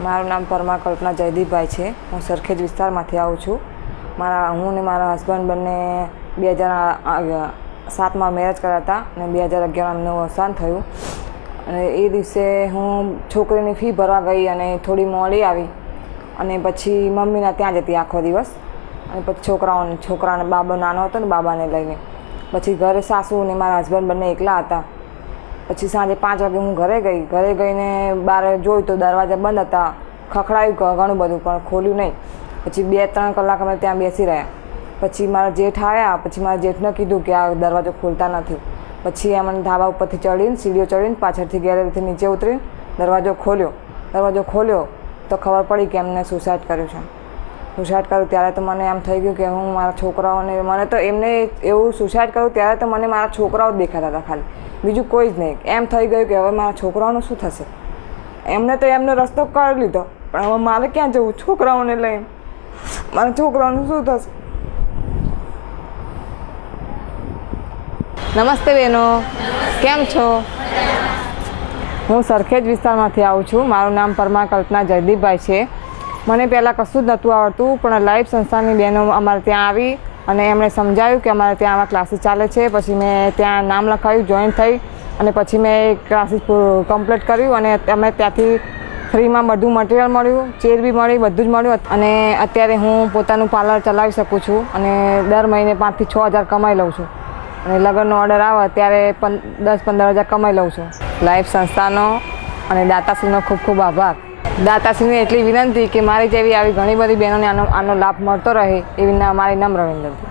મારું નામ પરમાર કલ્પના જયદીપભાઈ છે. હું સરખેજ વિસ્તારમાંથી આવું છું. હું અને મારા હસબન્ડ બંને 2007માં મેરેજ કર્યા હતા અને 2011માં એમનું અવસાન થયું. અને એ દિવસે હું છોકરીની ફી ભરવા ગઈ અને થોડી મોડી આવી અને પછી મમ્મીના ત્યાં જતી આખો દિવસ. અને પછી છોકરાને બાબો નાનો હતો ને બાબાને લઈને પછી ઘરે સાસુ અને મારા હસબન્ડ બંને એકલા હતા. પછી સાંજે 5 વાગે હું ઘરે ગઈને બહાર જોયું તો દરવાજા બંધ હતા. ખખડાયું ઘણું બધું પણ ખોલ્યું નહીં. પછી 2-3 કલાક અમે ત્યાં બેસી રહ્યા. પછી મારા જેઠ આવ્યા. પછી મારા જેઠને કીધું કે આ દરવાજો ખોલતા નથી. પછી અમને ધાબા ઉપરથી ચડીને સીડીઓ ચડીને પાછળથી ગેલેરીથી નીચે ઉતરીને દરવાજો ખોલ્યો તો ખબર પડી કે એમને સુસાઇડ કર્યું છે. સુસાઇડ કર્યું ત્યારે તો મને એમ થઈ ગયું કે હું મારા છોકરાઓને મને તો એમને એવું સુસાઇડ કર્યું ત્યારે તો મને મારા છોકરાઓ જ દેખાતા હતા ખાલી, બીજું કોઈ જ નહીં. એમ થઈ ગયું કે હવે મારા છોકરાઓનું શું થશે. એમને તો એમનો રસ્તો કાઢી લીધો પણ હવે મારે ક્યાં જવું છોકરાઓને લઈને, મારા છોકરાઓનું શું થશે. નમસ્તે બહેનો, કેમ છો? હું સરખેજ વિસ્તારમાંથી આવું છું. મારું નામ પરમાર કલ્પના જયદીપભાઈ છે. મને પહેલાં કશું જ નહોતું આવડતું પણ લાઈફ સંસ્થાની બહેનો અમારે ત્યાં આવી અને એમણે સમજાવ્યું કે અમારે ત્યાં આવા ક્લાસીસ ચાલે છે. પછી મેં ત્યાં નામ લખાવ્યું, જોઈન થઈ અને પછી મેં ક્લાસીસ કમ્પ્લીટ કર્યું અને અમે ત્યાંથી ફ્રીમાં બધું મટીરિયલ મળ્યું, ચેર બી મળી, બધું જ મળ્યું. અને અત્યારે હું પોતાનું પાર્લર ચલાવી શકું છું અને દર મહિને 5 થી 6 હજાર કમાઈ લઉં છું. અને લગ્નનો ઓર્ડર આવે ત્યારે 10-15 હજાર કમાઈ લઉં છું. લાઈફ સંસ્થાનો અને દાતાશ્રીનો ખૂબ ખૂબ આભાર. દાતાશ્રીને એટલી વિનંતી કે મારી જેવી આવી ઘણી બધી બહેનોને આનો લાભ મળતો રહે એવી મારી નમ્ર વિનંતી.